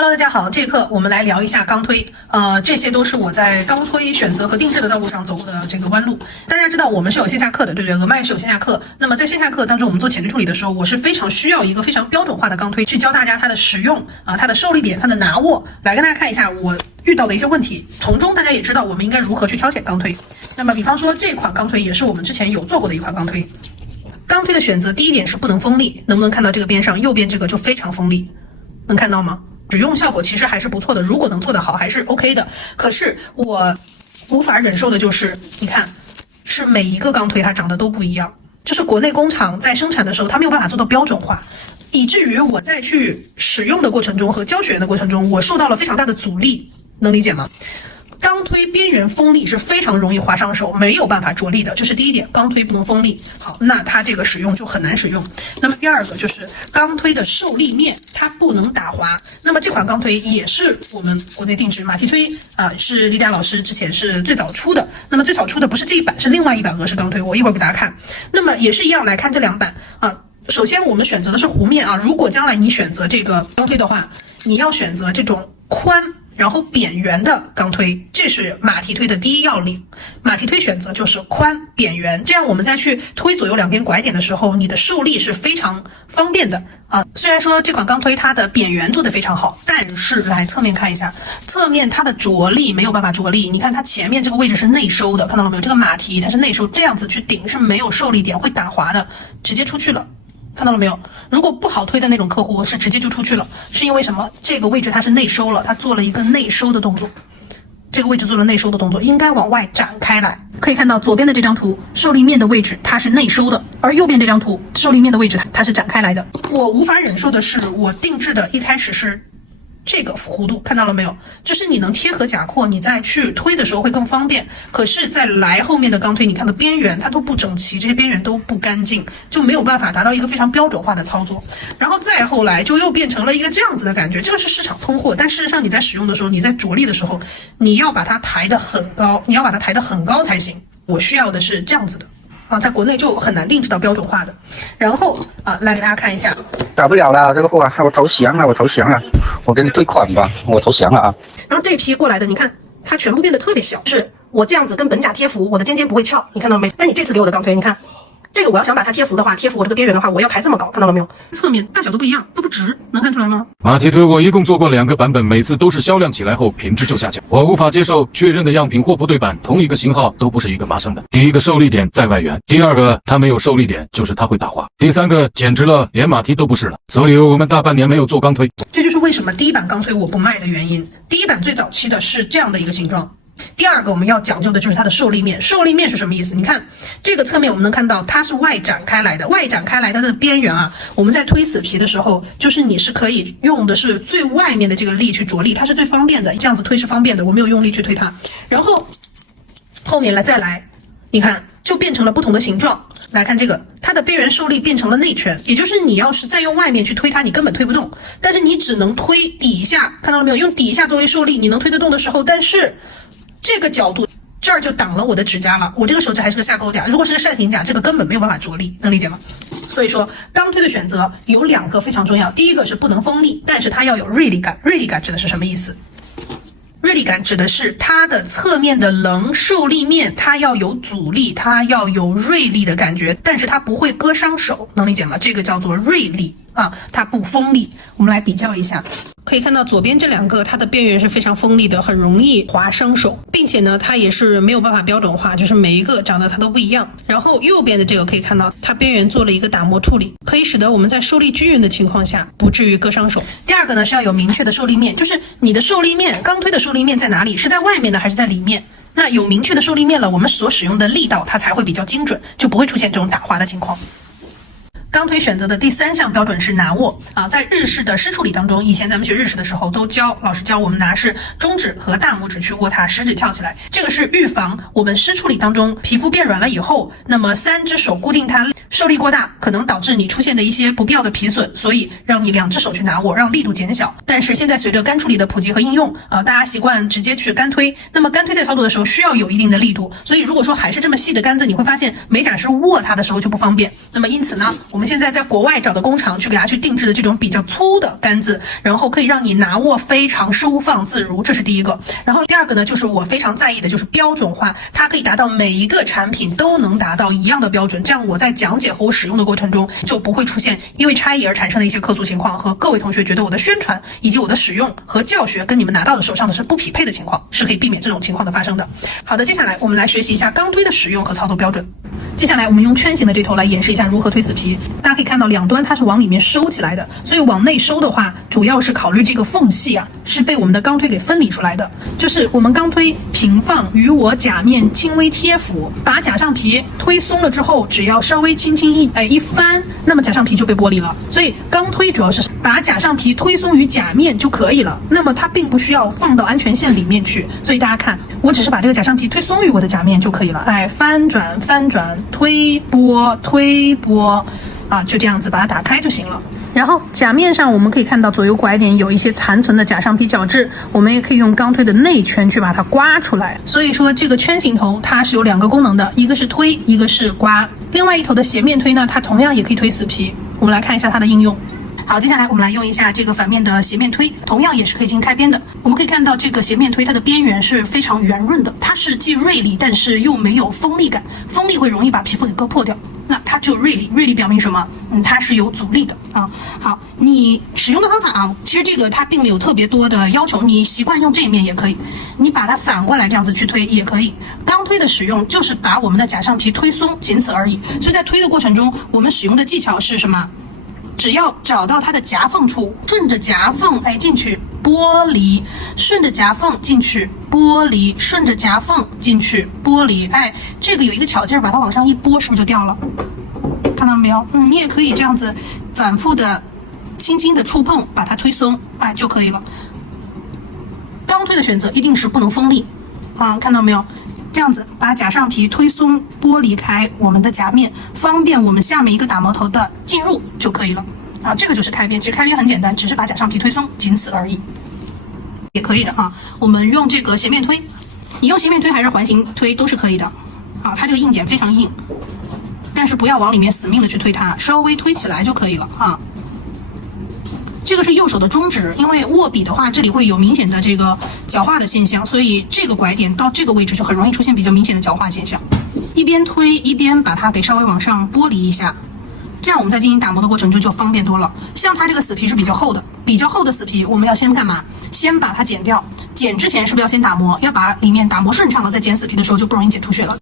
Hello， 大家好，这一课我们来聊一下钢推。这些都是我在钢推选择和定制的道路上走过的这个弯路。大家知道我们是有线下课的，对不对？额麦是有线下课。那么在线下课当中，我们做前置处理的时候，我是非常需要一个非常标准化的钢推去教大家它的使用它的受力点、它的拿握，来跟大家看一下我遇到的一些问题，从中大家也知道我们应该如何去挑选钢推。那么比方说这款钢推也是我们之前有做过的一款钢推。钢推的选择，第一点是不能锋利，能不能看到这个边上右边这个就非常锋利，能看到吗？使用效果其实还是不错的，如果能做得好还是 OK 的。可是我无法忍受的就是，你看，是每一个钢推它长得都不一样，就是国内工厂在生产的时候，它没有办法做到标准化，以至于我在去使用的过程中和教学员的过程中，我受到了非常大的阻力，能理解吗？钢推边缘锋利是非常容易划伤手，没有办法着力的，这是第一点，钢推不能锋利。好，那它这个使用就很难使用。那么第二个就是钢推的受力面它不能打滑。那么这款钢推也是我们国内定制马蹄推是丽达老师之前是最早出的。那么最早出的不是这一版，是另外一版俄式钢推，我一会儿给大家看。那么也是一样，来看这两版首先我们选择的是弧面如果将来你选择这个钢推的话，你要选择这种宽然后扁圆的钢推，这是马蹄推的第一要领。马蹄推选择就是宽扁圆，这样我们再去推左右两边拐点的时候，你的受力是非常方便的虽然说这款钢推它的扁圆做得非常好，但是来侧面看一下，侧面它的着力没有办法着力。你看它前面这个位置是内收的，看到了没有？这个马蹄它是内收，这样子去顶是没有受力点，会打滑的，直接出去了。看到了没有？如果不好推的那种客户是直接就出去了，是因为什么？这个位置它是内收了，它做了一个内收的动作，这个位置做了内收的动作，应该往外展开来。可以看到左边的这张图受力面的位置它是内收的，而右边这张图受力面的位置它是展开来的。我无法忍受的是，我定制的一开始是这个弧度，看到了没有？就是你能贴合甲廓，你再去推的时候会更方便。可是再来后面的钢推，你看的边缘它都不整齐，这些边缘都不干净，就没有办法达到一个非常标准化的操作。然后再后来就又变成了一个这样子的感觉，这个是市场通货，但事实上你在使用的时候，你在着力的时候，你要把它抬得很高，你要把它抬得很高才行。我需要的是这样子的在国内就很难定制到标准化的。然后来给大家看一下，打不了了，这个货我投降了，我给你退款吧，我投降了然后这批过来的，你看它全部变得特别小，是我这样子跟本甲贴服，我的尖尖不会翘，你看到没？但你这次给我的钢推，你看这个我要想把它贴服的话，贴服我这个边缘的话，我要抬这么高，看到了没有？侧面大小都不一样，都不直，能看出来吗？马蹄推我一共做过2个版本，每次都是销量起来后品质就下降，我无法接受确认的样品货不对版，同一个型号都不是一个麻生的。第一个受力点在外缘，第二个它没有受力点，就是它会打滑，第三个简直了，连马蹄都不是了。所以我们大半年没有做钢推，这就是为什么第一版钢推我不卖的原因。第一版最早期的是这样的一个形状。第二个我们要讲究的就是它的受力面。受力面是什么意思？你看这个侧面我们能看到它是外展开来的，外展开来的这个边缘我们在推死皮的时候，就是你是可以用的是最外面的这个力去着力，它是最方便的，这样子推是方便的，我没有用力去推它。然后后面再来，你看就变成了不同的形状。来看这个，它的边缘受力变成了内圈，也就是你要是再用外面去推它，你根本推不动，但是你只能推底下，看到了没有？用底下作为受力，你能推得动的时候，但是这个角度这儿就挡了我的指甲了，我这个手指还是个下钩甲，如果是个扇形甲，这个根本没有办法着力，能理解吗？所以说钢推的选择有2个非常重要，第一个是不能锋利，但是它要有锐利感。锐利感指的是什么意思？锐利感指的是它的侧面的棱受力面，它要有阻力，它要有锐利的感觉，但是它不会割伤手，能理解吗？这个叫做锐利它不锋利。我们来比较一下，可以看到左边这2个它的边缘是非常锋利的，很容易划伤手，并且呢它也是没有办法标准化，就是每一个长得它都不一样。然后右边的这个可以看到它边缘做了一个打磨处理，可以使得我们在受力均匀的情况下不至于割伤手。第二个呢是要有明确的受力面，就是你的受力面，钢推的受力面在哪里？是在外面的还是在里面？那有明确的受力面了，我们所使用的力道它才会比较精准，就不会出现这种打滑的情况。钢推选择的第3项标准是拿握在日式的湿处理当中，以前咱们学日式的时候都老师教我们拿是中指和大拇指去握它，食指翘起来，这个是预防我们湿处理当中皮肤变软了以后，那么3只手固定它，受力过大可能导致你出现的一些不必要的皮损，所以让你2只手去拿握，让力度减小。但是现在随着干处理的普及和应用大家习惯直接去干推，那么干推在操作的时候需要有一定的力度，所以如果说还是这么细的杆子，你会发现美甲师握它的时候就不方便。那么因此呢，我我们现在在国外找的工厂去给大家去定制的这种比较粗的杆子，然后可以让你拿握非常收放自如，这是第一个。然后第二个呢，就是我非常在意的就是标准化，它可以达到每一个产品都能达到一样的标准，这样我在讲解和我使用的过程中就不会出现因为差异而产生的一些客诉情况，和各位同学觉得我的宣传以及我的使用和教学跟你们拿到的手上的是不匹配的情况，是可以避免这种情况的发生的。好的，接下来我们来学习一下钢推的使用和操作标准。接下来我们用圈形的这头来演示一下如何推死皮。大家可以看到两端它是往里面收起来的，所以往内收的话，主要是考虑这个缝隙啊是被我们的钢推给分离出来的。就是我们钢推平放与我甲面轻微贴附，把甲上皮推松了之后，只要稍微轻轻一翻，那么甲上皮就被剥离了。所以钢推主要是把甲上皮推松于甲面就可以了，那么它并不需要放到安全线里面去。所以大家看，我只是把这个甲上皮推松于我的甲面就可以了，翻转翻转，推拨推拨啊，就这样子把它打开就行了。然后甲面上我们可以看到左右拐点有一些残存的甲上皮角质，我们也可以用钢推的内圈去把它刮出来。所以说这个圈形头它是有两个功能的，一个是推，一个是刮。另外一头的斜面推呢，它同样也可以推死皮。我们来看一下它的应用。好，接下来我们来用一下这个反面的斜面推，同样也是可以进行开边的。我们可以看到这个斜面推它的边缘是非常圆润的，它是既锐利但是又没有锋利感，锋利会容易把皮肤给割破掉，那它只有锐利，锐利表明什么？它是有阻力的啊。好，你使用的方法啊，其实这个它并没有特别多的要求，你习惯用这一面也可以，你把它反过来这样子去推也可以。钢推的使用就是把我们的甲上皮推松，仅此而已。所以在推的过程中，我们使用的技巧是什么？只要找到它的夹缝处，顺着夹缝进去剥离，顺着夹缝进去剥离，顺着夹缝进去剥离，这个有一个巧劲儿，把它往上一拨，是不是就掉了？看到没有？你也可以这样子反复的轻轻的触碰，把它推松，就可以了。钢推的选择一定是不能锋利啊，看到没有？这样子把甲上皮推松，剥离开我们的甲面，方便我们下面一个打磨头的进入就可以了啊。这个就是开边，其实开边很简单，只是把甲上皮推松，仅此而已，也可以的啊。我们用这个斜面推，你用斜面推还是环形推都是可以的啊。它这个硬剪非常硬，但是不要往里面死命的去推它，稍微推起来就可以了啊。这个是右手的中指，因为握笔的话，这里会有明显的这个角化的现象，所以这个拐点到这个位置就很容易出现比较明显的角化现象。一边推一边把它给稍微往上剥离一下，这样我们在进行打磨的过程中就方便多了。像它这个死皮是比较厚的，比较厚的死皮我们要先干嘛？先把它剪掉。剪之前是不是要先打磨？要把里面打磨顺畅了，再剪死皮的时候就不容易剪出血了。